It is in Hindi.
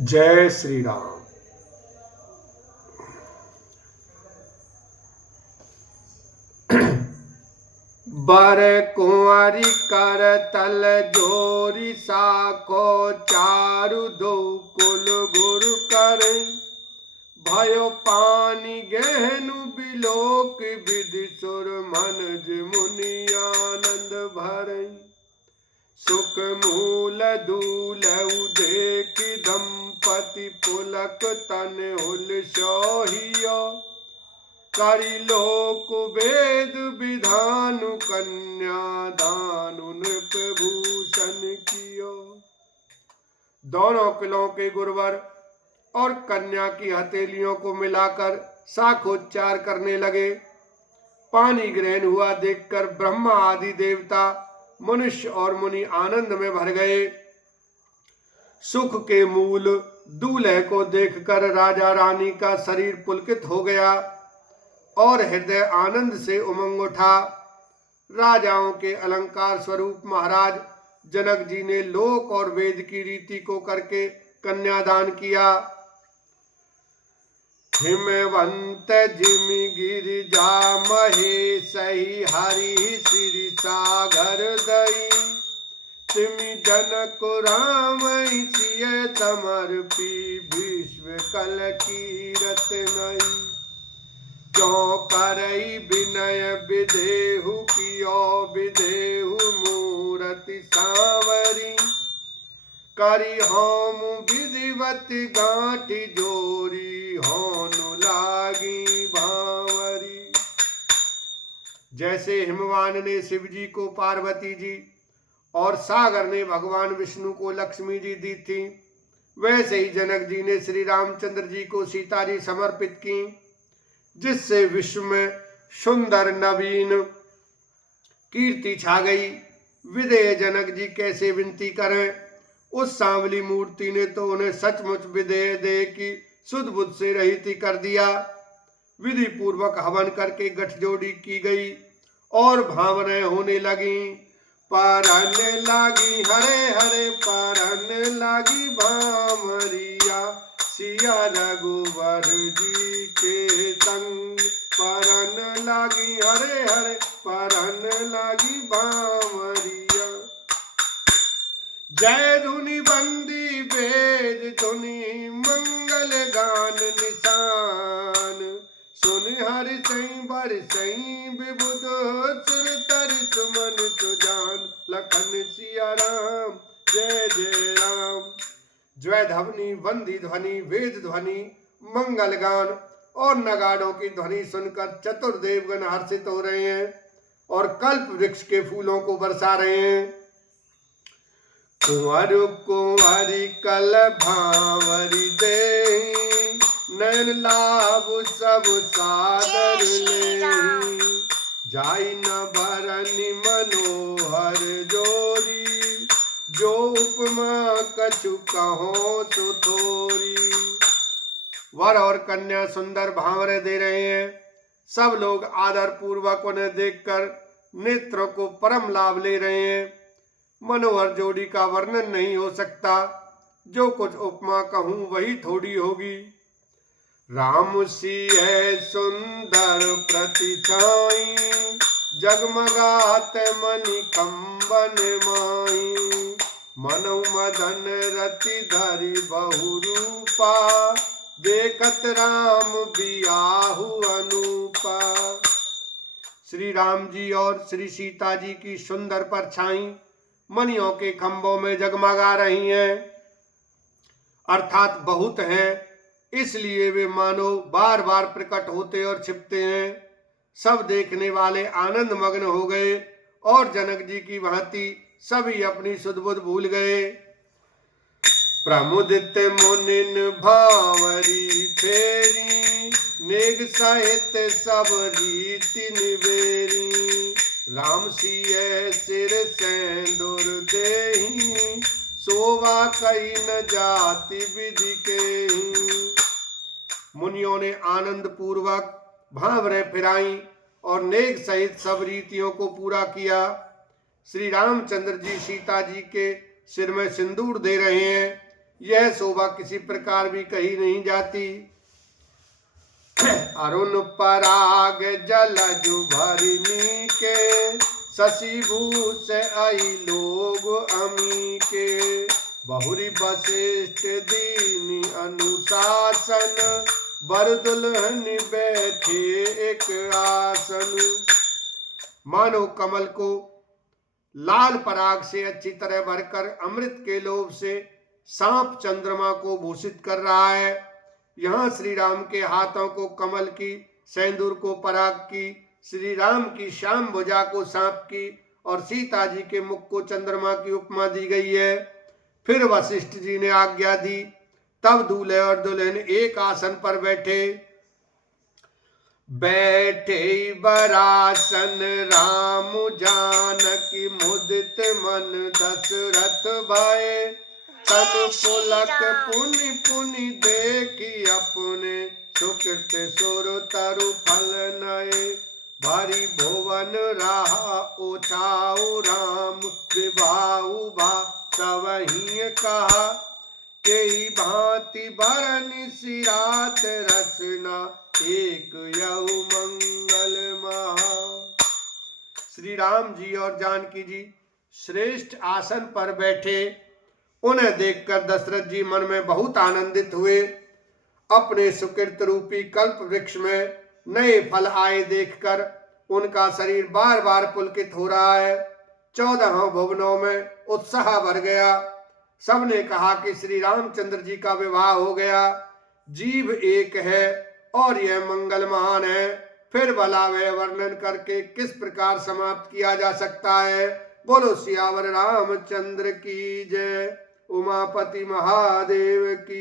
जय श्री राम। बर कुंवरी कर तल जोरी साखो चारु दो कुल गुरु कर भयो पानी गहनु बिलोक विधि सुर मन मुनि आनंद भर सुख मूल दूल देख दंपति पुलक तन हुल सोहियो करि लोक वेद विधानु कन्या दानु नृपभूषण कियो। दोनों किलों के गुरुवर और कन्या की हथेलियों को मिलाकर शाखोच्चार करने लगे। पानी ग्रहण हुआ देखकर ब्रह्मा आदि देवता मनुष्य और मुनि आनंद में भर गए। सुख के मूल दूल्हे को देखकर राजा रानी का शरीर पुलकित हो गया और हृदय आनंद से उमंग उठा। राजाओं के अलंकार स्वरूप महाराज जनक जी ने लोक और वेद की रीति को करके कन्यादान किया। हिमवंत जिमि गिरिजा महेश हरि श्री सागर दई तिमि जनक राम सिय समर्पी विश्व कल कीरत नई क्यों करई विनय विदेहु कियो विदेहु मूरति सांवरी करी होम विधिवत गांठी जोरी होनु लागी भावरी। जैसे हिमवान ने शिव जी को पार्वती जी और सागर ने भगवान विष्णु को लक्ष्मी जी दी थी, वैसे ही जनक जी ने श्री रामचंद्र जी को सीता जी समर्पित की, जिससे विश्व में सुंदर नवीन कीर्ति छा गई। विदेह जनक जी कैसे विनती करें। उस सांवली मूर्ति ने तो उन्हें सचमुच विदेह देह की सुध बुद्ध से रहित कर दिया। विधि पूर्वक हवन करके गठजोड़ी की गई और भावनाएं होने लगी। परन लागी हरे हरे परन लागी भामरिया सिया रघुवर जी के संग परन लागी हरे हरे परन लागी भामरिया। जय धुनि बंदी वेद धुनि मंगल गान निशान सुन हरि सई बर सई विबुध सुर तर सुमन सुजान लखन सिया राम जय जय राम। जय ध्वनि वंदी ध्वनि वेद ध्वनि मंगल गान और नगाड़ों की ध्वनि सुनकर चतुर्देवगण हर्षित हो रहे हैं और कल्प वृक्ष के फूलों को बरसा रहे हैं। कुंवर कुंवरी कल भावरी दे नैन लाभ सब सादर ले जाई न भरनी मनोहर जोरी जो उपमा कछु कहो सो थोरी। वर और कन्या सुंदर भावरे दे रहे हैं। सब लोग आदर पूर्वक उन्हें देखकर नेत्रों को परम लाभ ले रहे हैं। मनोहर जोड़ी का वर्णन नहीं हो सकता। जो कुछ उपमा कहूं वही थोड़ी होगी। राम सी है सुंदर प्रतिछाई जगमगात मणि कंबन माई मनु मदन रति धरि बहु रूपा देखत राम बियाहु अनुपा। श्री राम जी और श्री सीता जी की सुंदर परछाई मणियों के खंभों में जगमगा रही हैं, अर्थात बहुत हैं, इसलिए वे मानो बार बार प्रकट होते और छिपते हैं। सब देखने वाले आनंद मग्न हो गए और जनक जी की भांति सभी अपनी सुध-बुध भूल गए। प्रमुदित मुनिन भावरी फेरी नेग सहित सब रीति निवेरी राम सिय सिर सेंदुर देहि शोभा कई न जाति विधि के। मुनियों ने आनंद पूर्वक भांवरें फिराई और नेग सहित सब रीतियों को पूरा किया। श्री रामचंद्र जी सीता जी के सिर में सिंदूर दे रहे हैं। यह शोभा किसी प्रकार भी कही नहीं जाती। अरुण पराग जलज भरिणी के, शशि भूष आई लोग अमी के। बहुरी वशिष्ठ दीनी अनुशासन, बर दुल्हन बैठे एक आसन। मानो कमल को लाल पराग से अच्छी तरह भरकर अमृत के लोभ से सांप चंद्रमा को भूषित कर रहा है। यहाँ श्री राम के हाथों को कमल की, सेंदूर को पराग की, श्री राम की श्याम भुजा को सांप की और सीता जी के मुख को चंद्रमा की उपमा दी गई है। फिर वशिष्ठ जी ने आज्ञा दी, तब दूल्हे और दुल्हन एक आसन पर बैठे। बैठे बरासन राम जानकी, मुदित मन दशरथ भये। तन पुलक पुनि पुनि देखी अपने, सुकृत सुर तरु फल नये। भारी भुवन रहा उठाऊ राम, विभाऊ भा सबहि कहा। केई भांति बरन सिरात रचना, एक यऊ मंगल महा। श्री राम जी और जानकी जी श्रेष्ठ आसन पर बैठे। उन्हें देखकर दशरथ जी मन में बहुत आनंदित हुए। अपने सुकृत रूपी कल्प वृक्ष में नए फल आए देखकर उनका शरीर बार बार पुलकित हो रहा है। 14 भुवनों में उत्साह भर गया। सबने कहा कि श्री रामचंद्र जी का विवाह हो गया। जीव एक है और यह मंगल महान है, फिर भला वह वर्णन करके किस प्रकार समाप्त किया जा सकता है। बोलो सियावर रामचंद्र की जय। उमापति महादेव की